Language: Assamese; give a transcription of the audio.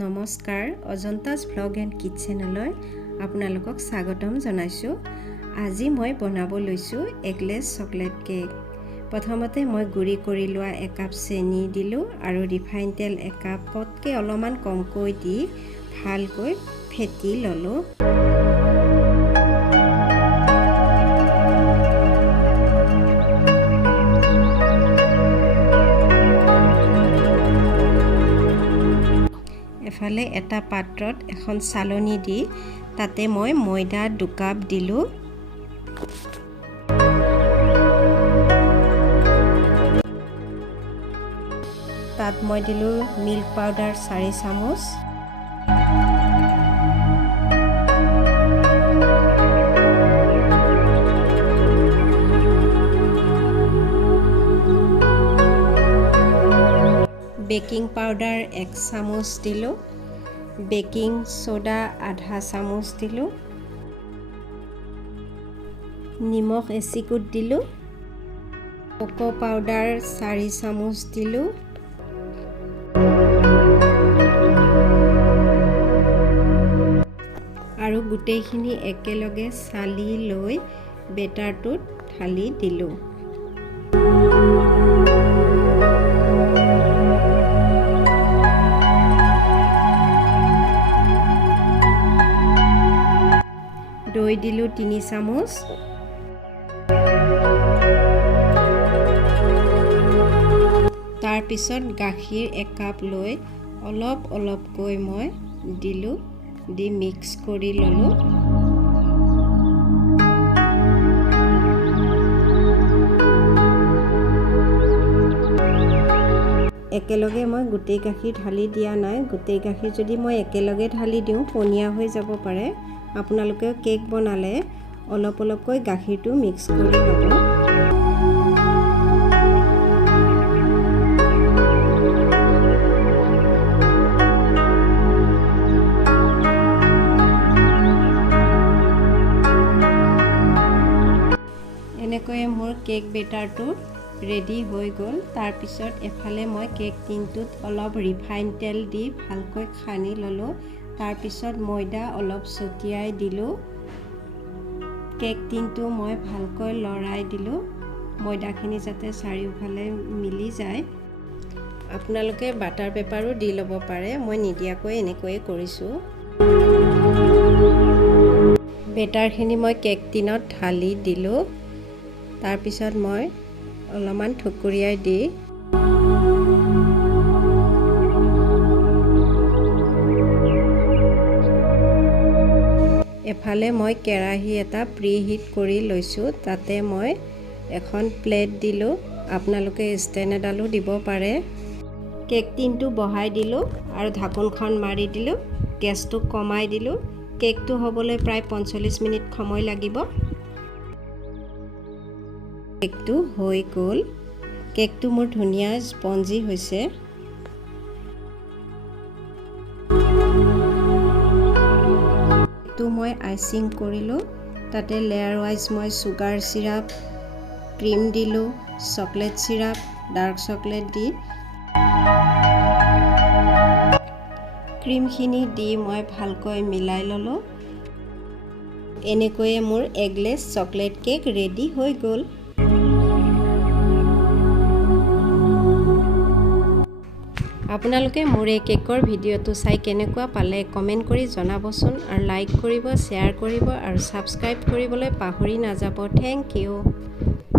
নমস্কাৰ অজন্তাস ভ্লগ এণ্ড কিটচেনলৈ আপোনালোকক স্বাগতম জনাইছোঁ। আজি মই বনাব লৈছোঁ এগলেছ চকলেট কেক। প্ৰথমতে মই গুড়ি কৰি লোৱা 1 কাপ চেনি দিলোঁ আৰু ৰিফাইন তেল 1 কাপতকৈ অলপমান কমকৈ দি ভালকৈ ফেটি ল'লোঁ। এফালে এটা পাত্ৰত এখন চালনী দি তাতে মই ময়দা 2 কাপ দিলোঁ। তাত মই দিলোঁ মিল্ক পাউডাৰ 4 চামুচ, বেকিং পাউডাৰ 1 চামুচ দিলোঁ, বেকিং সোডা আধা চামুচ দিলোঁ, নিমখ এচিকুট দিলোঁ, কোকো পাউডাৰ 4 চামুচ দিলোঁ, আৰু গোটেইখিনি একেলগে চালি লৈ বেটাৰটোত ঢালি দিলোঁ। দৈ দিলোঁ 3 চামুচ, তাৰ পিছত গাখীৰ 1 কাপ লৈ অলপ অলপকৈ মই দিলোঁ, দি মিক্স কৰি ল'লোঁ। একেলগে মই গোটেই গাখীৰ ঢালি দিয়া নাই। গোটেই গাখীৰ যদি মই একেলগে ঢালি দিওঁ পনীয়া হৈ যাব পাৰে। আপোনালোকে কেক বনালে অলপ অলপকৈ গাখীৰটো মিক্স কৰি ল'ব। এনেকৈয়ে মোৰ কেক বেটাৰটো ৰেডি হৈ গ'ল। তাৰপিছত এফালে মই কেক টিনটোত অলপ ৰিফাইন তেল দি ভালকৈ সানি ল'লোঁ। তাৰপিছত ময়দা অলপ ছটিয়াই দিলোঁ। কেক টিনটো মই ভালকৈ লৰাই দিলোঁ, ময়দাখিনি যাতে চাৰিওফালে মিলি যায়। আপোনালোকে বাটাৰ পেপাৰো দি ল'ব পাৰে, মই নিদিয়াকৈ এনেকৈয়ে কৰিছোঁ। বেটাৰখিনি মই কেক টিনত ঢালি দিলোঁ। তাৰপিছত মই অলপমান ঠুকুৰিয়াই দি এফালে মই কেৰাহী এটা প্ৰিহিট কৰি লৈছোঁ। তাতে মই এখন প্লেট দিলোঁ, আপোনালোকে ষ্টেণ্ড এডালো দিব পাৰে। কেক টিনটো বহাই দিলোঁ আৰু ঢাকোনখন মাৰি দিলোঁ, গেছটো কমাই দিলোঁ। কেকটো হ'বলৈ প্ৰায় 45 মিনিট সময় লাগিব। কেকটো হৈ গ'ল। কেকটো মোৰ ধুনীয়া স্পঞ্জি হৈছে। কেকটো মই আইচিং কৰিলোঁ। তাতে লেয়াৰ ৱাইজ মই চুগাৰ চিৰাপ, ক্ৰীম দিলোঁ, চকলেট চিৰাপ, ডাৰ্ক চকলেট দি ক্ৰীমখিনি দি মই ভালকৈ মিলাই ল'লোঁ। এনেকৈয়ে মোৰ এগলেছ চকলেট কেক ৰেডি হৈ গ'ল। আপোনালোকে মোৰ এই কেকৰ ভিডিঅ'টো চাই কেনেকুৱা পালে কমেণ্ট কৰি জনাবচোন, আৰু লাইক কৰিব, শ্বেয়াৰ কৰিব আৰু ছাবস্ক্ৰাইব কৰিবলৈ পাহৰি নাযাব। Thank U.